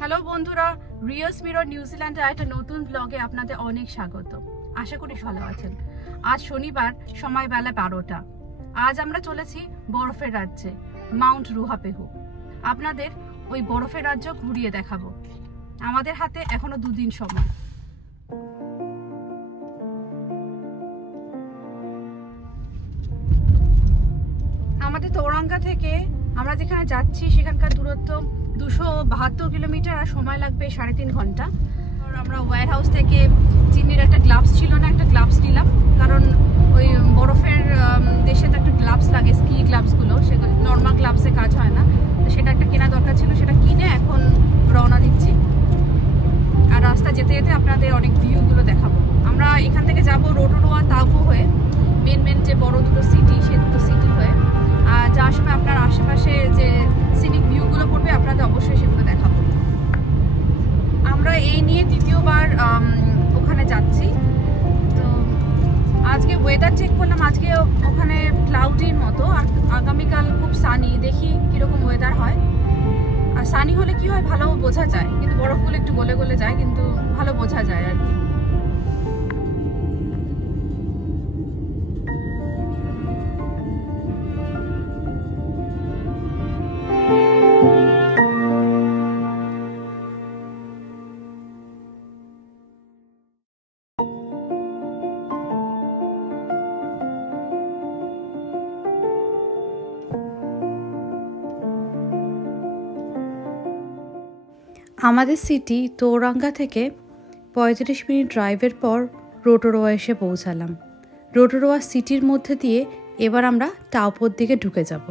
হ্যালো বন্ধুরা, রিয়াস মিরর নিউজিল্যান্ডের একটা নতুন ব্লগে আপনাদের অনেক স্বাগত। আশা করি ভালো আছেন। আজ শনিবার, সময় বেলা 12টা। আজ আমরা চলেছি বরফের রাজ্যে, মাউন্ট রুহাপেহু। আপনাদের ওই বরফের রাজ্য ঘুরিয়ে দেখাবো। আমাদের হাতে এখনো 2 দিন সময়। আমাদের তৌরাঙ্গা থেকে আমরা যেখানে যাচ্ছি সেখানকার দূরত্ব 272 কিলোমিটার আর সময় লাগবে 3.5 ঘন্টা। আমরা ওয়্যার হাউস থেকে চিনির একটা গ্লাভস ছিল না, একটা গ্লাভস নিলাম, কারণ ওই বরফের দেশে তো একটা গ্লাভস লাগে, স্কি গ্লাভসগুলো, সেগুলো নর্মাল গ্লাভসে কাজ হয় না, তো সেটা একটা কেনা দরকার ছিল, সেটা কিনে এখন রওনা দিচ্ছি। আর রাস্তা যেতে যেতে আপনাদের অনেক ভিউগুলো দেখাবো। আমরা এখান থেকে যাব রোটোরোয়া তাবু হয়ে, মেন যে বড় দুটো সিটি, সে দুটো সিটি হয়ে। আর যাওয়ার সময় আপনার আশেপাশে যে সিনিক ভিউগুলো পড়বে আপনাদের অবশ্যই সেগুলো দেখাবো। আমরা এই নিয়ে দ্বিতীয়বার ওখানে যাচ্ছি। তো আজকে ওয়েদার চেক করলাম, আজকে ওখানে ক্লাউডির মতো, আর আগামীকাল খুব সানি। দেখি কিরকম ওয়েদার হয়। আর সানি হলে কি হয় ভালো বোঝা যায়, কিন্তু বরফগুলো একটু গলে গলে যায়, কিন্তু ভালো বোঝা যায় আর কি। আমাদের সিটি তৌরাঙ্গা থেকে 35 মিনিট ড্রাইভের পর রোটোরোয়া এসে পৌঁছালাম। রোটোরোয়া সিটির মধ্যে দিয়ে এবার আমরা টাউপোর দিকে ঢুকে যাব।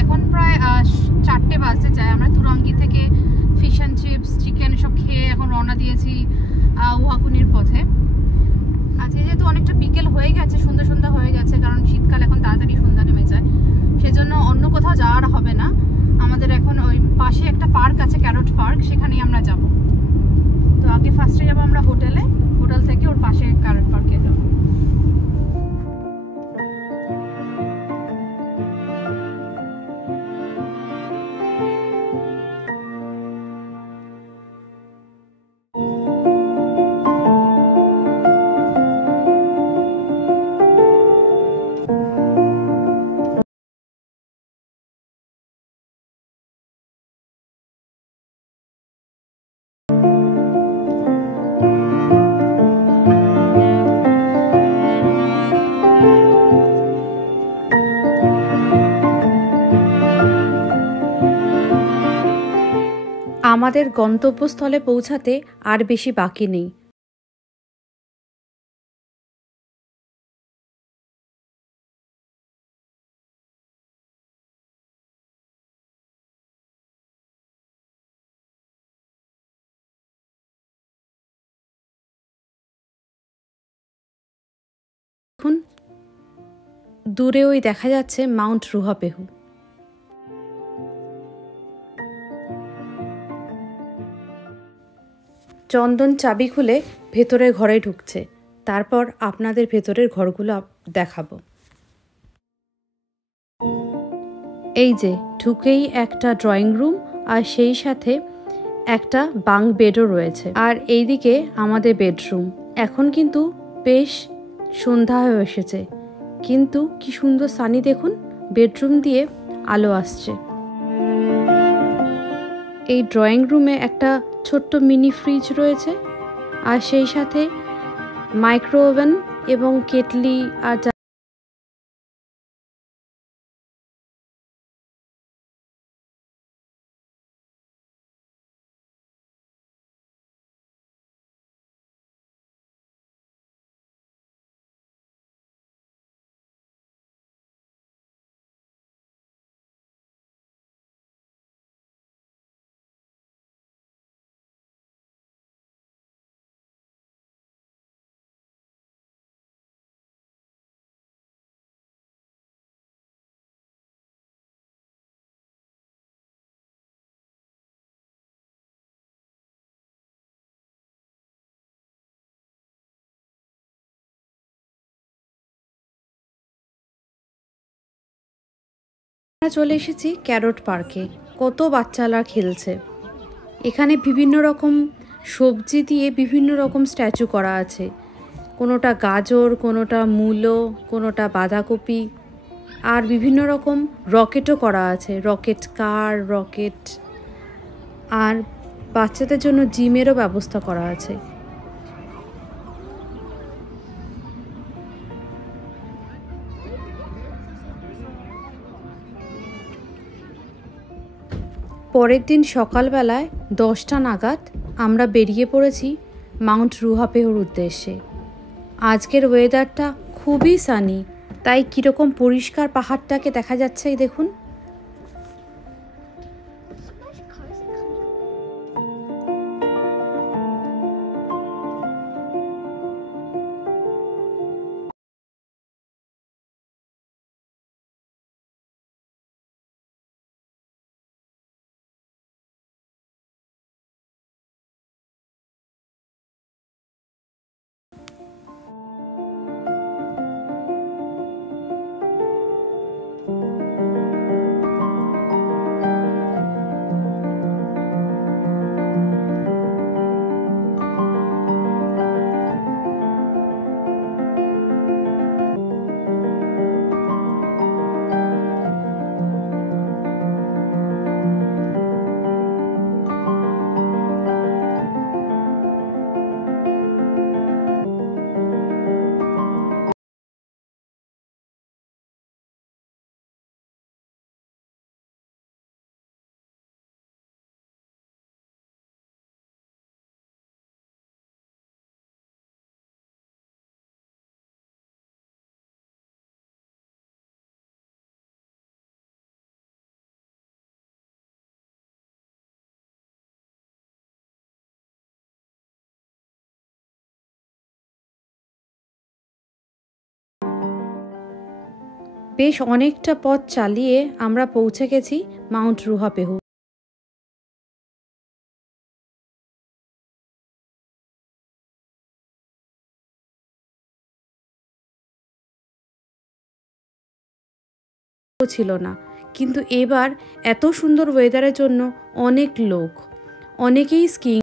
এখন প্রায় 4টে বাজতে চায়। আমরা তুরাঙ্গি থেকে ফিশ অ্যান্ড চিপস, চিকেন সব খেয়ে এখন রওনা দিয়েছি ওয়াকুনির পথে। আজকে যেহেতু অনেকটা বিকেল হয়ে গেছে, সন্ধ্যা হয়ে গেছে, কারণ শীতকাল এখন তাড়াতাড়ি সন্ধ্যা নেমে যায়, সেজন্য অন্য কোথাও যাওয়ার হবে না। আমাদের এখন ওই পাশে একটা পার্ক আছে, ক্যারট পার্ক, সেখানেই আমরা যাব। তো আগে ফার্স্টে যাবো আমরা হোটেল থেকে ওর পাশে ক্যারট পার্কে যাবো। আমাদের গন্তব্যস্থলে পৌঁছাতে আর বেশি বাকি নেই। এখন দূরে ওই দেখা যাচ্ছে মাউন্ট রুহাপেহু। চন্দন চাবি খুলে ভেতরের ঘরে ঢুকছে, তারপর আপনাদের ভেতরের ঘরগুলো দেখাবো। এই যে ঢুকেই একটা ড্রয়িং রুম আর সেই সাথে একটা বাঙ্ক বেডও রয়েছে, আর এইদিকে আমাদের বেডরুম। এখন কিন্তু বেশ সন্ধ্যা হয়ে এসেছে, কিন্তু কি সুন্দর সানি দেখুন, বেডরুম দিয়ে আলো আসছে। এই ড্রয়িং রুমে একটা ছোট্ট মিনি ফ্রিজ রয়েছে, আর সেই সাথে মাইক্রো ওভেন এবং কেটলি আর চলে এসেছি ক্যারট পার্কে। কত বাচ্চারা খেলছে। এখানে বিভিন্ন রকম সবজি দিয়ে বিভিন্ন রকম স্ট্যাচু করা আছে, কোনোটা গাজর, কোনোটা মূলো, কোনোটা বাঁধাকপি, আর বিভিন্ন রকম রকেটও করা আছে, রকেট কার, রকেট, আর বাচ্চাদের জন্য জিমেরও ব্যবস্থা করা আছে। পরের দিন সকালবেলায় 10টা নাগাদ আমরা বেরিয়ে পড়েছি মাউন্ট রুহাপেহুর উদ্দেশ্যে। আজকের ওয়েদারটা খুবই সানি, তাই কীরকম পরিষ্কার পাহাড়টাকে দেখা যাচ্ছে এই দেখুন। বেশ অনেকটা পথ চালিয়ে আমরা পৌঁছে গেছি মাউন্ট রুহাপেহু। ছিল না, কিন্তু এবার এত সুন্দর ওয়েদারের জন্য অনেক লোক, অনেকেই স্কিইং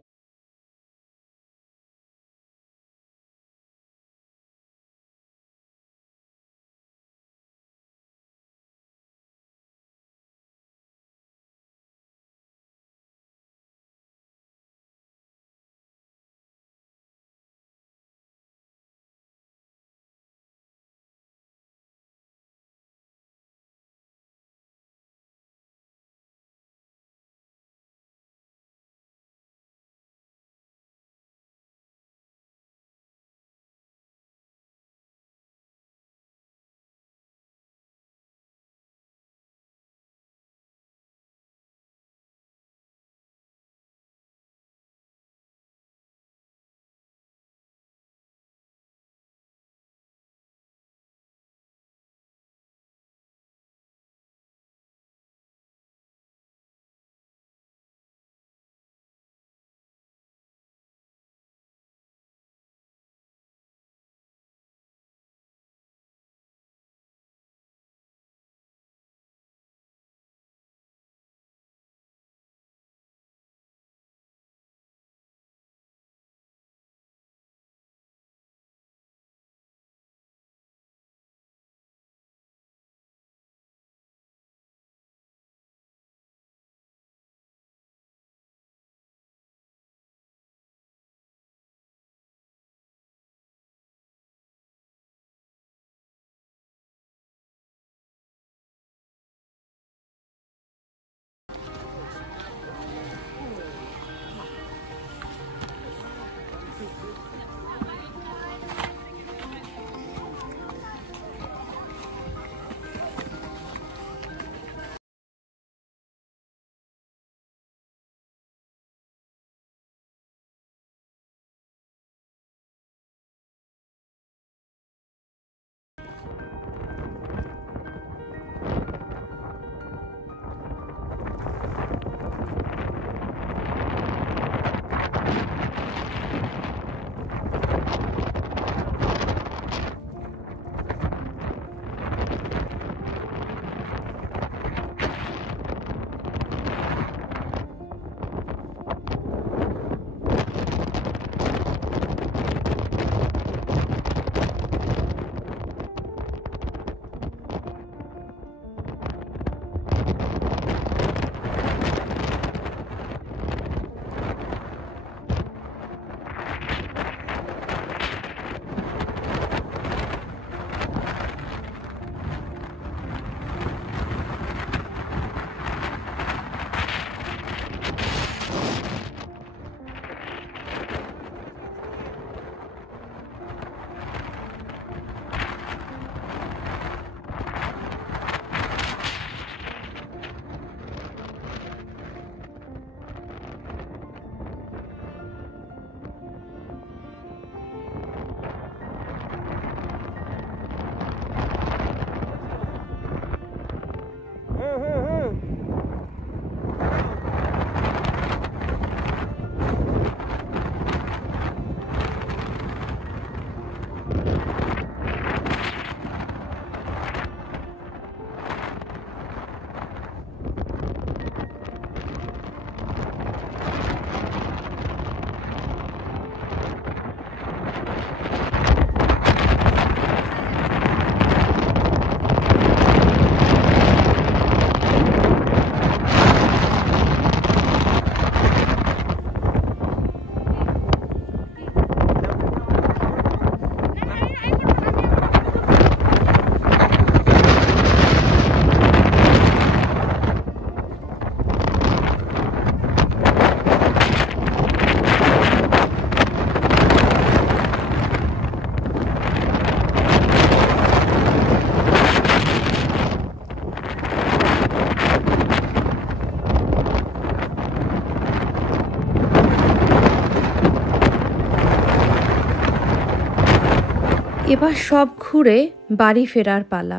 এবার সব ঘুরে বাড়ি ফেরার পালা।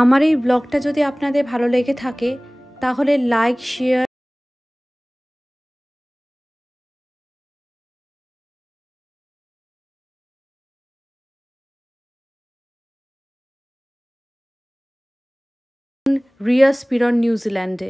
আমার এই ব্লগটা যদি আপনাদের ভালো লেগে থাকে তাহলে লাইক, শেয়ার রিয়া স্পিরন নিউজিল্যান্ডে।